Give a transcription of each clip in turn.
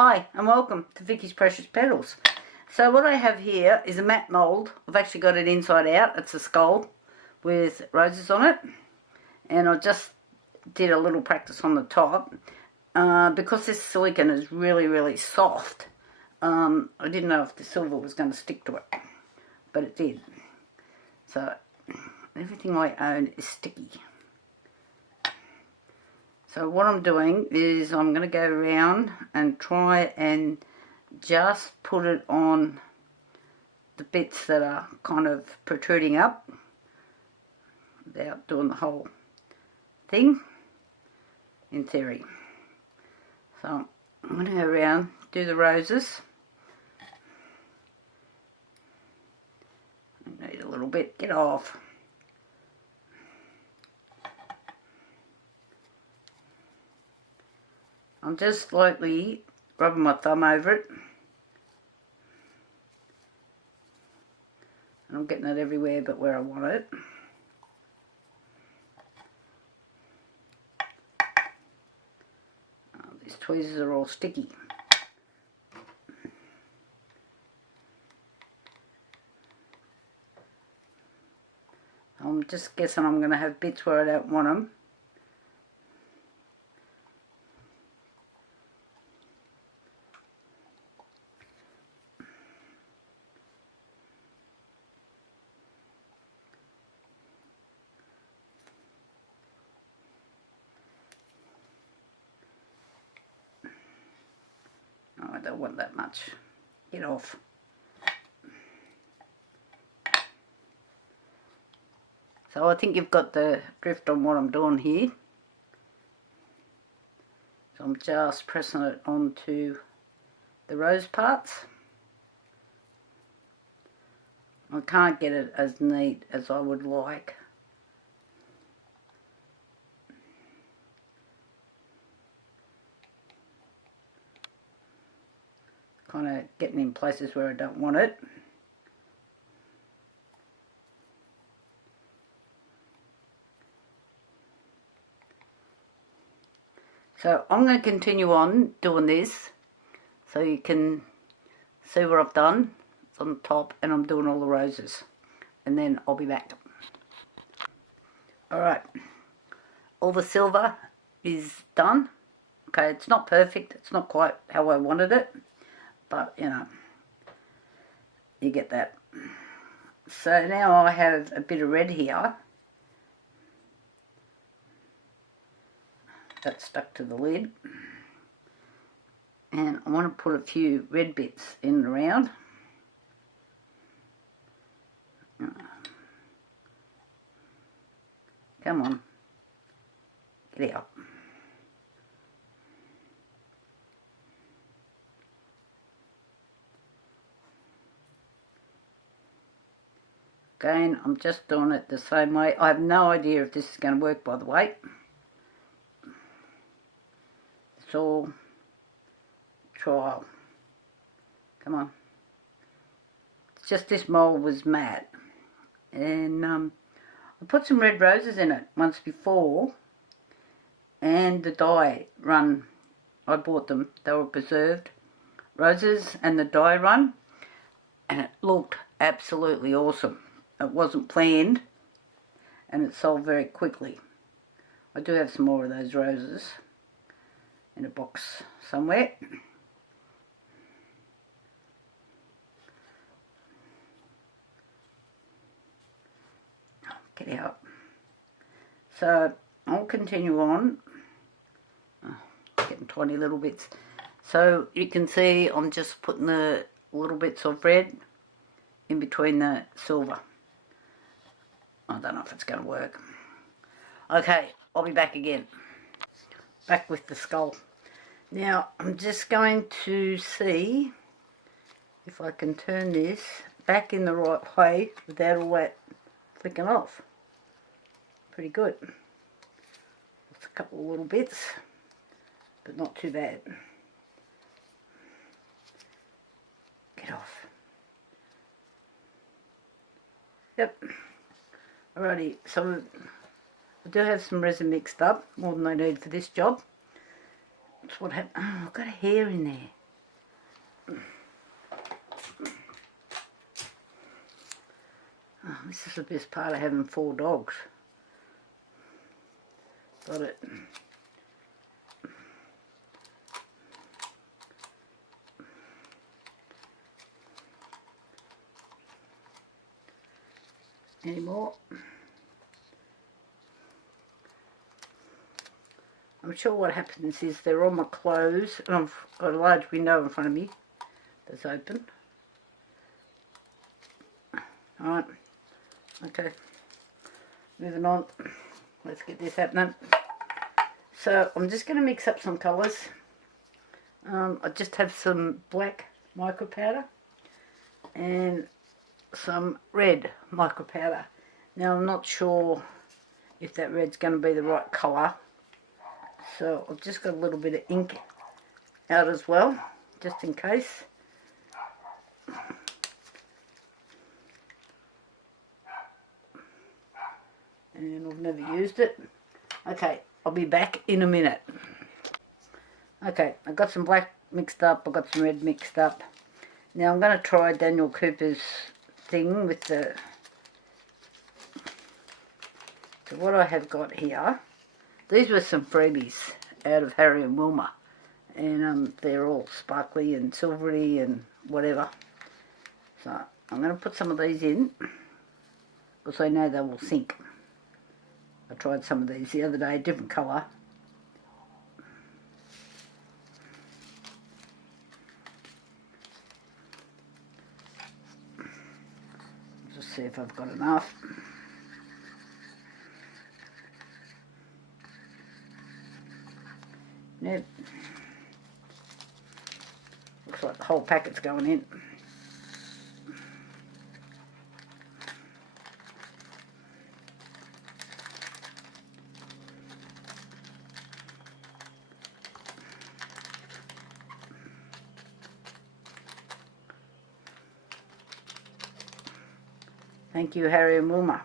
Hi and welcome to Vicky's Precious Petals. So what I have here is a matte mould. I've actually got it inside out. It's a skull with roses on it. And I just did a little practice on the top. Because this silicone is really soft, I didn't know if the silver was going to stick to it. But it did. So everything I own is sticky. So what I'm doing is I'm going to go around and try and just put it on the bits that are kind of protruding up without doing the whole thing, in theory. So I'm going to go around, do the roses. I need a little bit, get off. I'm just lightly rubbing my thumb over it. And I'm getting it everywhere but where I want it. Oh, these tweezers are all sticky. I'm just guessing I'm going to have bits where I don't want them. Oh, I don't want that much. Get off. So I think you've got the drift on what I'm doing here. So I'm just pressing it onto the rose parts. I can't get it as neat as I would like. Kind of getting in places where I don't want it. So I'm going to continue on doing this so you can see what I've done. It's on the top and I'm doing all the roses. And then I'll be back. Alright, all the silver is done. Okay, it's not perfect. It's not quite how I wanted it. But, you know, you get that. So now I have a bit of red here. That's stuck to the lid. And I want to put a few red bits in and around. Come on. Get out. Again, I'm just doing it the same way. I have no idea if this is going to work, by the way. It's all trial. Come on. It's just this mould was matte. And I put some red roses in it once before. And the dye run, I bought them. They were preserved roses and the dye run. And it looked absolutely awesome. It wasn't planned and it sold very quickly. I do have some more of those roses in a box somewhere. Get out. So I'll continue on. Oh, getting tiny little bits. So you can see I'm just putting the little bits of red in between the silver. I don't know if it's going to work. Okay, I'll be back again. Back with the skull. Now, I'm just going to see if I can turn this back in the right way without all that flicking off. Pretty good. Just a couple of little bits, but not too bad. Get off. Yep. Alrighty, so I do have some resin mixed up, more than I need for this job. That's what happened. Oh, I've got a hair in there. Oh, this is the best part of having 4 dogs. Got it. Any more? I'm sure what happens is they're on my clothes, and I've got a large window in front of me that's open. Alright, okay, moving on. Let's get this happening. So I'm just going to mix up some colours. I just have some black mica powder and some red mica powder. Now I'm not sure if that red's going to be the right colour, so I've just got a little bit of ink out as well, just in case. And I've never used it. Okay, I'll be back in a minute. Okay, I've got some black mixed up, I've got some red mixed up. Now I'm going to try Daniel Cooper's thing with the... So what I have got here, these were some freebies out of Harry and Wilma. And they're all sparkly and silvery and whatever. So I'm going to put some of these in, because I know they will sink. I tried some of these the other day, different colour. Just see if I've got enough. Nope. Looks like the whole packet's going in. Thank you, Harry and Wilma.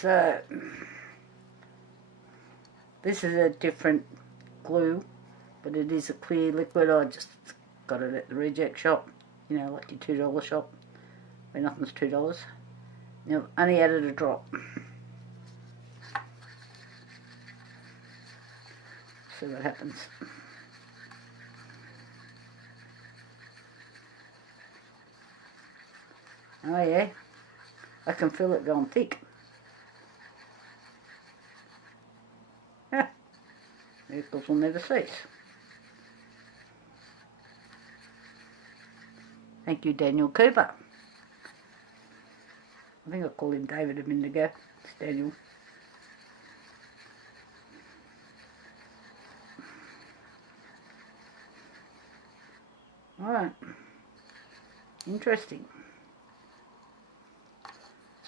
So, this is a different glue, but it is a clear liquid. I just got it at the reject shop, you know, like your $2 shop, where nothing's $2. Now, I've only added a drop. See what happens. Oh yeah, I can feel it going thick. Miracles will never cease. Thank you, Daniel Cooper. I think I called him David a minute ago. It's Daniel. Alright. Interesting.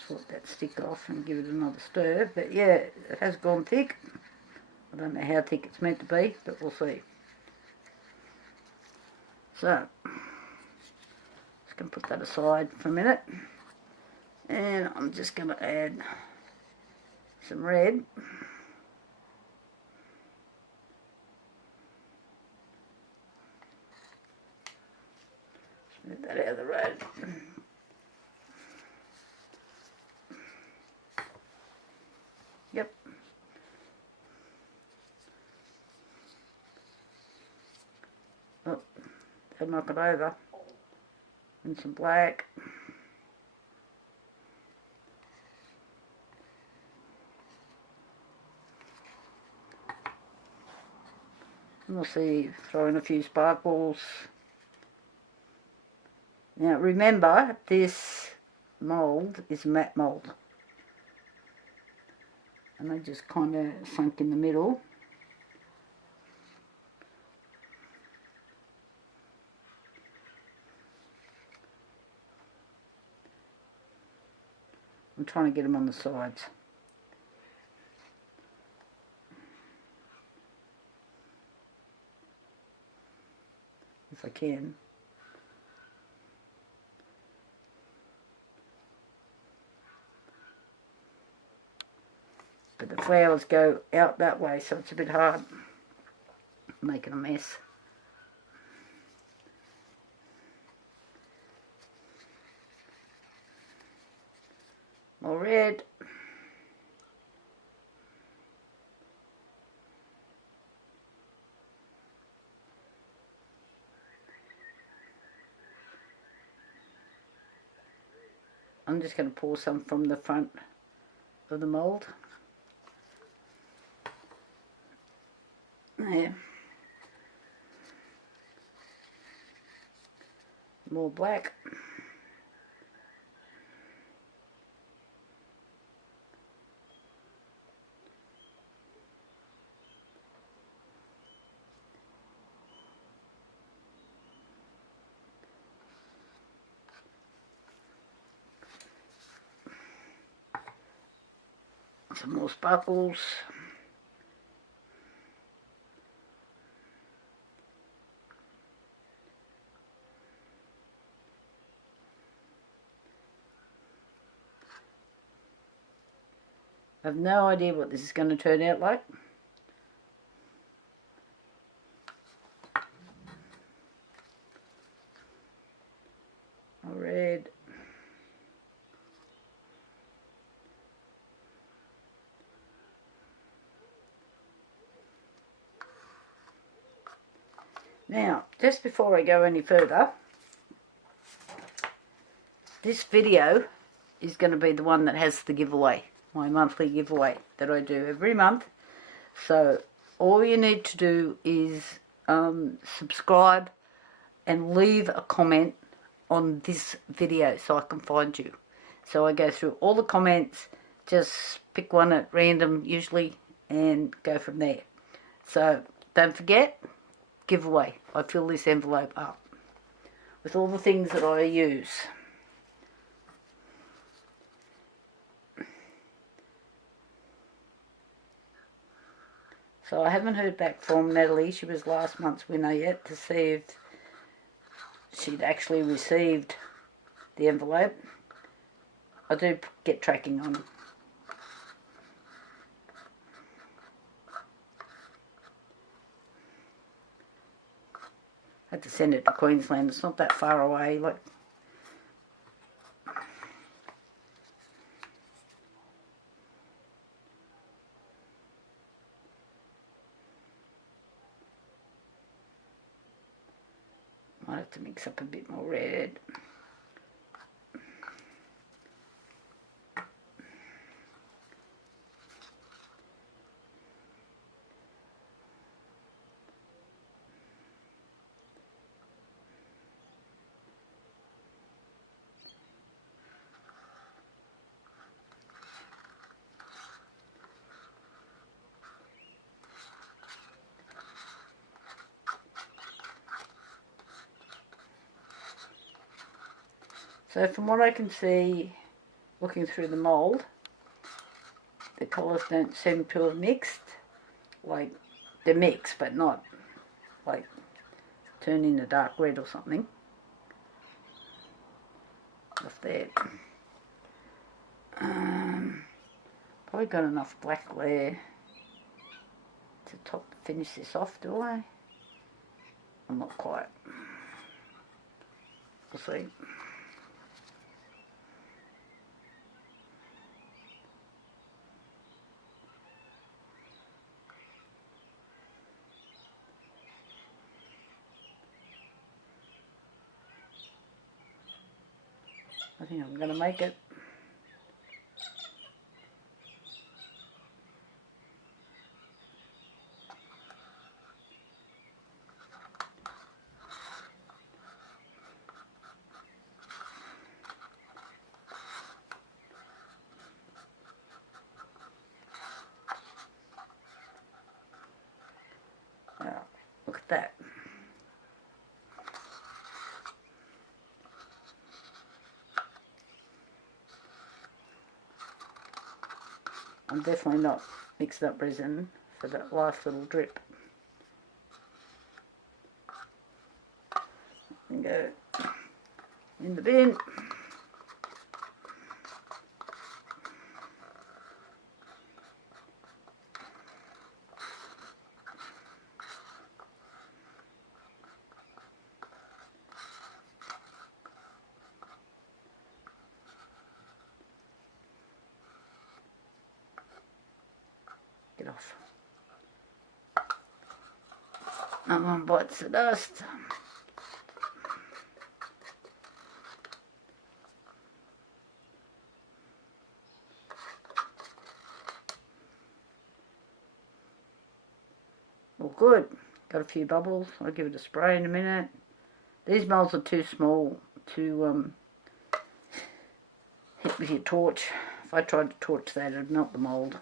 Sort that stick off and give it another stir. But yeah, it has gone thick. I don't know how thick it's meant to be, but we'll see. So, just going to put that aside for a minute. And I'm just going to add some red. Move that out of the road. Yep. Oh, I'll knock it over. And some black. And we'll see, throw in a few sparkles. Now remember, this mould is a matte mould. And they just kind of sunk in the middle. I'm trying to get them on the sides. If I can. But the flowers go out that way, so it's a bit hard, making a mess. More red. I'm just going to pour some from the front of the mould. There. More black. Some more sparkles. I have no idea what this is going to turn out like. Red. Now, just before I go any further, this video is going to be the one that has the giveaway, my monthly giveaway that I do every month. So all you need to do is subscribe and leave a comment on this video so I can find you. So I go through all the comments, just pick one at random usually and go from there. So don't forget, giveaway. I fill this envelope up with all the things that I use. So I haven't heard back from Natalie, she was last month's winner yet, to see if she'd actually received the envelope. I do get tracking on them. I had to send it to Queensland, it's not that far away, like. Might have to mix up a bit more red. So from what I can see, looking through the mould, the colours don't seem to have mixed. Like, they're mixed, but not like turned into dark red or something. Off there. Probably got enough black there to finish this off, do I? I'm not quite. We'll see. I think I'm going to make it. Now, look at that. I'm definitely not mixed up resin for that last little drip. And go in the bin. get off. That one bites the dust. Well, good. Got a few bubbles. I'll give it a spray in a minute. These moulds are too small to hit with your torch. If I tried to torch that, it'd melt the mould.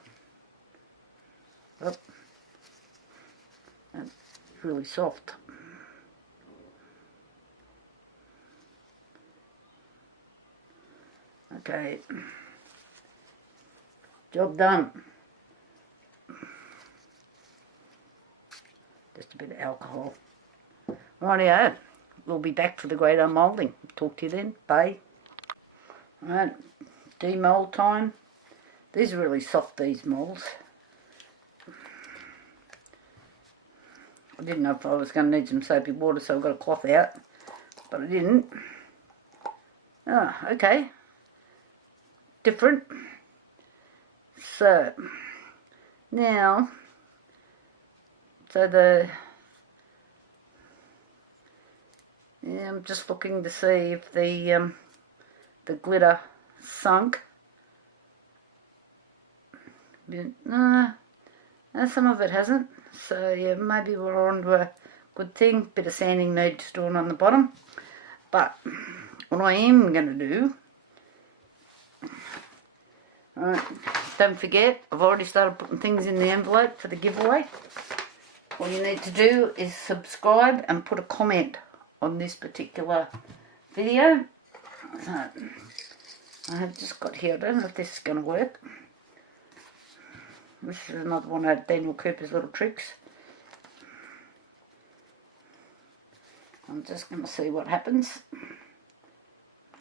Oh, that's really soft. Okay, job done. Just a bit of alcohol. Rightio, we'll be back for the great unmoulding. Talk to you then. Bye. Alright, demould time. These are really soft, these moulds. I didn't know if I was going to need some soapy water, so I got a cloth out, but I didn't. Ah, okay. Different. So, now, I'm just looking to see if the glitter sunk. No, some of it hasn't. So yeah, maybe we're on to a good thing. Bit of sanding needs doing on the bottom. But what I am going to do, alright, don't forget, I've already started putting things in the envelope for the giveaway. All you need to do is subscribe and put a comment on this particular video. So, I have just got here, I don't know if this is going to work. This is another one of Daniel Cooper's little tricks. I'm just going to see what happens. I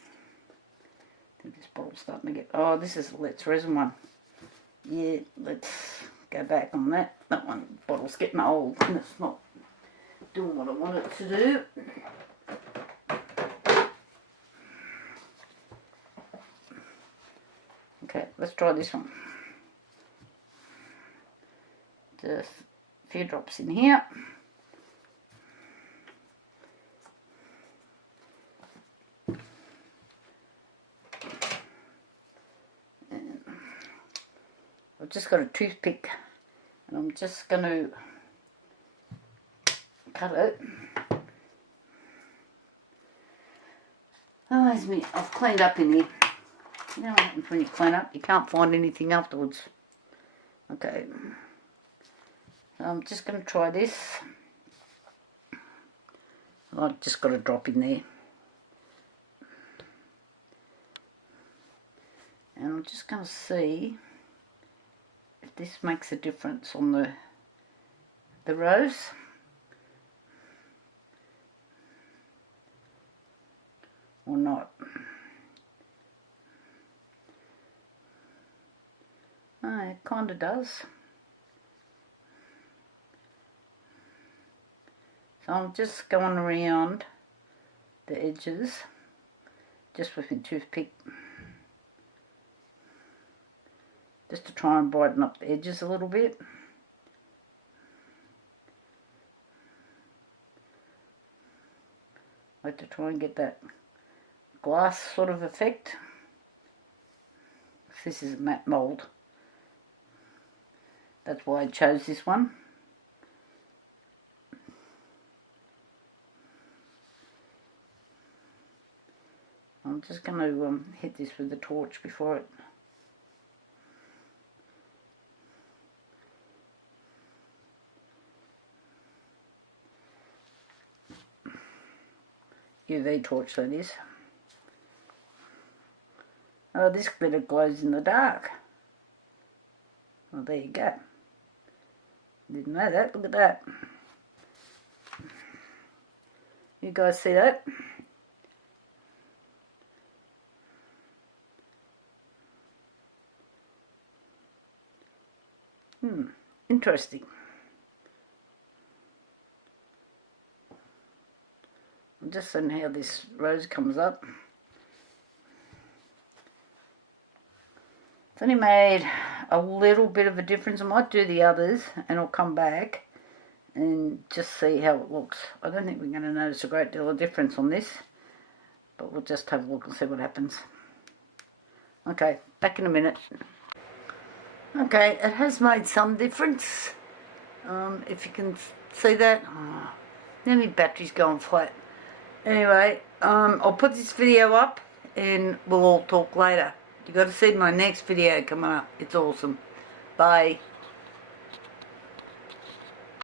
think this bottle's starting to get... Oh, this is the Let's Resin one. Yeah, let's go back on that. That one bottle's getting old and it's not doing what I want it to do. Okay, let's try this one. Just a few drops in here. And I've just got a toothpick and I'm just going to cut it. Oh, me, I've cleaned up in here. You know what happens when you clean up? You can't find anything afterwards. Okay. So I'm just going to try this. I've just got a drop in there. And I'm just going to see if this makes a difference on the rose. Or not. Oh, it kind of does. So I'm just going around the edges, just with my toothpick, just to try and brighten up the edges a little bit. I like to try and get that glass sort of effect. This is a matte mould. That's why I chose this one. I'm just going to hit this with the torch before it... UV torch that is. Oh, this glitter glows in the dark. Well, there you go. Didn't know that. Look at that. You guys see that? Interesting. I'm just seeing how this rose comes up. It's only made a little bit of a difference. I might do the others and I'll come back and just see how it looks. I don't think we're going to notice a great deal of difference on this, but we'll just have a look and see what happens. Okay, back in a minute. Okay, it has made some difference. If you can see that. Oh, now my battery's going flat. Anyway, I'll put this video up and we'll all talk later. You got to see my next video coming up. It's awesome. Bye.